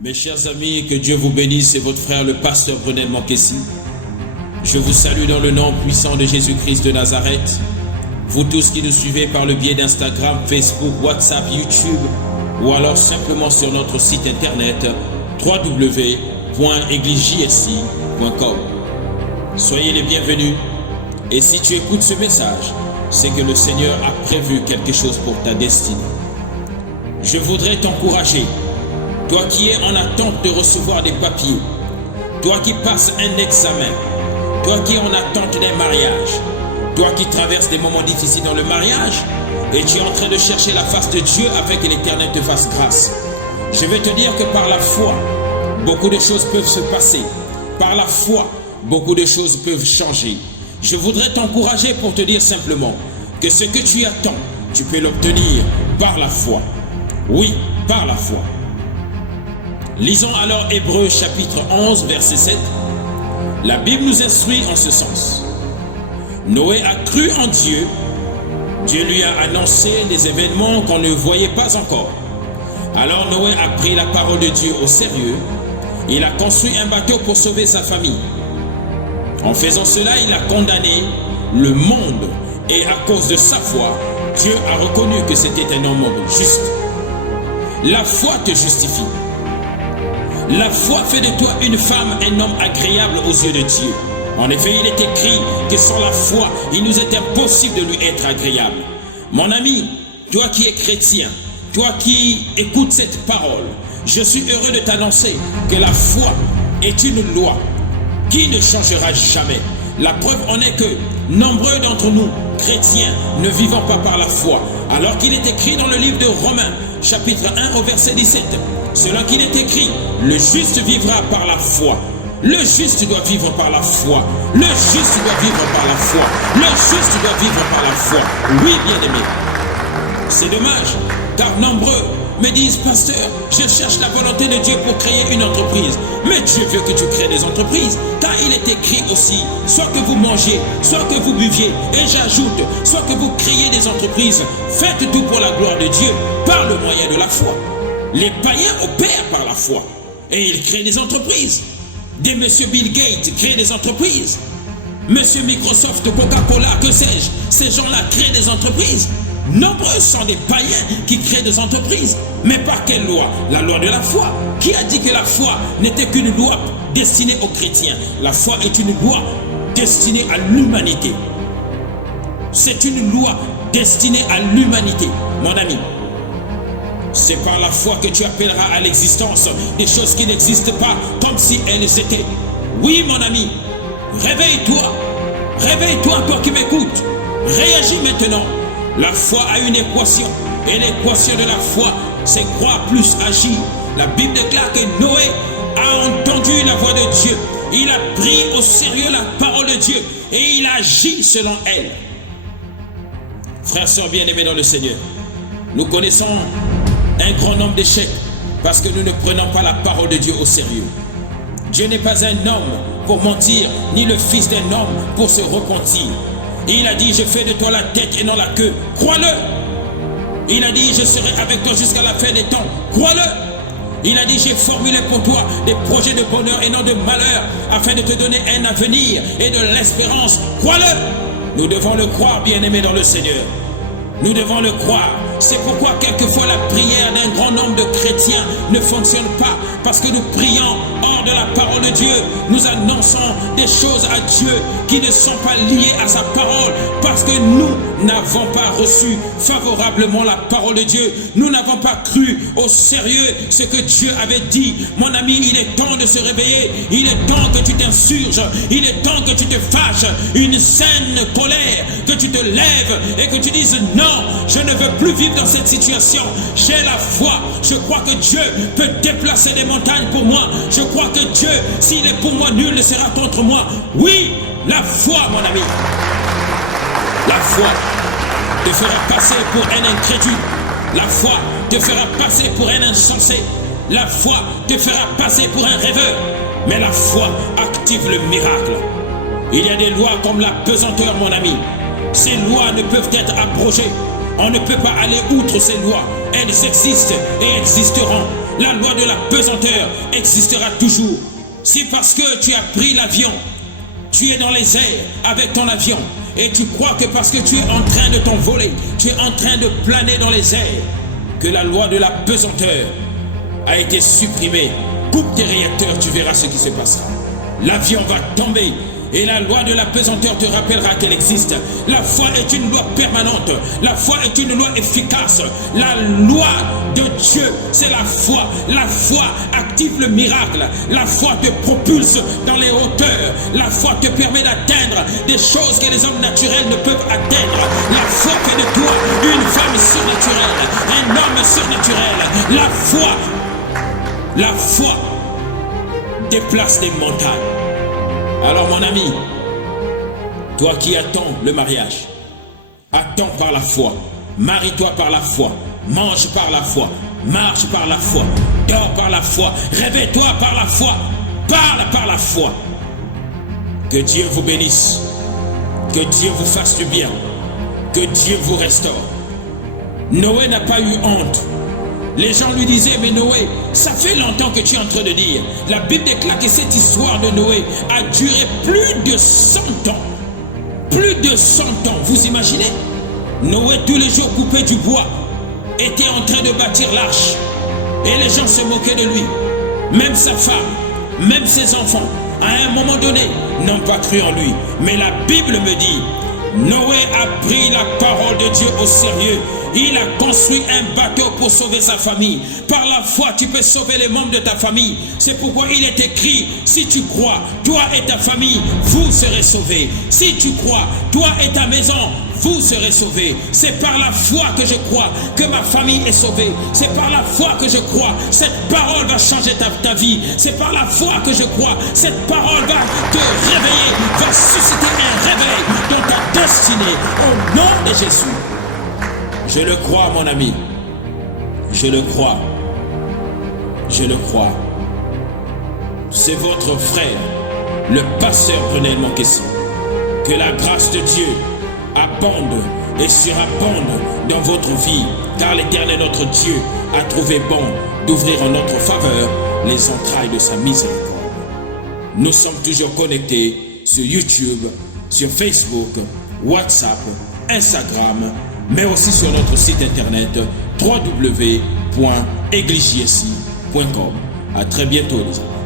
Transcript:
Mes chers amis, que Dieu vous bénisse, c'est votre frère le pasteur Brunel Mankessi. Je vous salue dans le nom puissant de Jésus-Christ de Nazareth. Vous tous qui nous suivez par le biais d'Instagram, Facebook, WhatsApp, YouTube ou alors simplement sur notre site internet www.eglisejsi.com. Soyez les bienvenus et si tu écoutes ce message, c'est que le Seigneur a prévu quelque chose pour ta destinée. Je voudrais t'encourager. Toi qui es en attente de recevoir des papiers, toi qui passes un examen, toi qui es en attente d'un mariage, toi qui traverses des moments difficiles dans le mariage et tu es en train de chercher la face de Dieu afin que l'Éternel te fasse grâce. Je vais te dire que par la foi, beaucoup de choses peuvent se passer. Par la foi, beaucoup de choses peuvent changer. Je voudrais t'encourager pour te dire simplement que ce que tu attends, tu peux l'obtenir par la foi. Oui, par la foi. Lisons alors Hébreux chapitre 11 verset 7. La Bible nous instruit en ce sens. Noé a cru en Dieu. Dieu lui a annoncé les événements qu'on ne voyait pas encore. Alors Noé a pris la parole de Dieu au sérieux. Il a construit un bateau pour sauver sa famille. En faisant cela, il a condamné le monde. Et à cause de sa foi, Dieu a reconnu que c'était un homme juste. La foi te justifie. La foi fait de toi une femme, un homme agréable aux yeux de Dieu. En effet, il est écrit que sans la foi, il nous est impossible de lui être agréable. Mon ami, toi qui es chrétien, toi qui écoutes cette parole, je suis heureux de t'annoncer que la foi est une loi qui ne changera jamais. La preuve en est que nombreux d'entre nous, chrétiens, ne vivons pas par la foi. Alors qu'il est écrit dans le livre de Romains, chapitre 1 au verset 17, selon qu'il est écrit, le juste vivra par la foi. Le juste doit vivre par la foi. Le juste doit vivre par la foi. Le juste doit vivre par la foi. Oui, bien-aimé. C'est dommage, car nombreux me disent, pasteur, je cherche la volonté de Dieu pour créer une entreprise. Mais Dieu veut que tu crées des entreprises, car il est écrit aussi, soit que vous mangiez, soit que vous buviez, et j'ajoute, soit que vous créiez des entreprises. Faites tout pour la gloire de Dieu, par le moyen de la foi. Les païens opèrent par la foi, et ils créent des entreprises. Des monsieur Bill Gates créent des entreprises. Monsieur Microsoft, Coca-Cola, que sais-je, ces gens-là créent des entreprises. Nombreux sont des païens qui créent des entreprises. Mais par quelle loi? La loi de la foi. Qui a dit que la foi n'était qu'une loi destinée aux chrétiens? La foi est une loi destinée à l'humanité. C'est une loi destinée à l'humanité, mon ami. C'est par la foi que tu appelleras à l'existence des choses qui n'existent pas comme si elles étaient. Oui, mon ami, réveille-toi. Réveille-toi, toi qui m'écoutes. Réagis maintenant. La foi a une équation. Et l'équation de la foi, c'est croire plus agir. La Bible déclare que Noé a entendu la voix de Dieu. Il a pris au sérieux la parole de Dieu. Et il a agi selon elle. Frères, sœurs bien-aimés dans le Seigneur, nous connaissons un grand nombre d'échecs parce que nous ne prenons pas la parole de Dieu au sérieux. Dieu n'est pas un homme pour mentir, ni le fils d'un homme pour se repentir. Il a dit, je fais de toi la tête et non la queue. Crois-le. Il a dit, je serai avec toi jusqu'à la fin des temps. Crois-le. Il a dit, j'ai formulé pour toi des projets de bonheur et non de malheur, afin de te donner un avenir et de l'espérance. Crois-le. Nous devons le croire, bien-aimés dans le Seigneur. Nous devons le croire. C'est pourquoi quelquefois la prière d'un grand nombre de chrétiens ne fonctionne pas. Parce que nous prions hors de la parole de Dieu. Nous annonçons des choses à Dieu qui ne sont pas liées à sa parole. Parce que nous n'avons pas reçu favorablement la parole de Dieu. Nous n'avons pas cru au sérieux ce que Dieu avait dit. Mon ami, il est temps de se réveiller. Il est temps que tu t'insurges. Il est temps que tu te fâches. Une saine colère. Que tu te lèves et que tu dises non, je ne veux plus vivre dans cette situation. J'ai la foi. Je crois que Dieu peut déplacer des montagnes pour moi. Je crois que Dieu, s'il est pour moi, nul ne sera contre moi. Oui, la foi, mon ami. La foi te fera passer pour un incrédule. La foi te fera passer pour un insensé. La foi te fera passer pour un rêveur. Mais la foi active le miracle. Il y a des lois comme la pesanteur, mon ami. Ces lois ne peuvent être abrogées. On ne peut pas aller outre ces lois. Elles existent et existeront. la loi de la pesanteur existera toujours. Si parce que tu as pris l'avion, tu es dans les airs avec ton avion et tu crois que parce que tu es en train de t'envoler, tu es en train de planer dans les airs, que la loi de la pesanteur a été supprimée, coupe tes réacteurs, tu verras ce qui se passera. L'avion va tomber et la loi de la pesanteur te rappellera qu'elle existe. La foi est une loi permanente. La foi est une loi efficace. La loi de Dieu, c'est la foi. La foi active le miracle. La foi te propulse dans les hauteurs. La foi te permet d'atteindre des choses que les hommes naturels ne peuvent atteindre. La foi fait de toi une femme surnaturelle, un homme surnaturel. La foi déplace des montagnes. Alors mon ami, toi qui attends le mariage, attends par la foi, marie-toi par la foi, mange par la foi, marche par la foi, dors par la foi, réveille-toi par la foi, parle par la foi. Que Dieu vous bénisse, que Dieu vous fasse du bien, que Dieu vous restaure. Noé n'a pas eu honte. Les gens lui disaient, mais Noé, ça fait longtemps que tu es en train de dire. La Bible déclare que cette histoire de Noé a duré plus de 100 ans. Plus de 100 ans, vous imaginez? Noé tous les jours coupait du bois, était en train de bâtir l'arche. Et les gens se moquaient de lui. Même sa femme, même ses enfants, à un moment donné, n'ont pas cru en lui. Mais la Bible me dit, Noé a pris la parole de Dieu au sérieux. Il a construit un bateau pour sauver sa famille. Par la foi, tu peux sauver les membres de ta famille. C'est pourquoi il est écrit, si tu crois, toi et ta famille, vous serez sauvés. Si tu crois, toi et ta maison, vous serez sauvés. C'est par la foi que je crois que ma famille est sauvée. C'est par la foi que je crois cette parole va changer ta vie. C'est par la foi que je crois cette parole va te réveiller, va susciter un réveil dans ta destinée. Au nom de Jésus. Je le crois, mon ami. Je le crois. Je le crois. C'est votre frère, le pasteur Brunel Monkessi. Que la grâce de Dieu abonde et surabonde dans votre vie, car l'Éternel notre Dieu a trouvé bon d'ouvrir en notre faveur les entrailles de sa miséricorde. Nous sommes toujours connectés sur YouTube, sur Facebook, WhatsApp, Instagram, mais aussi sur notre site internet www.eglisejsi.com. À très bientôt les amis.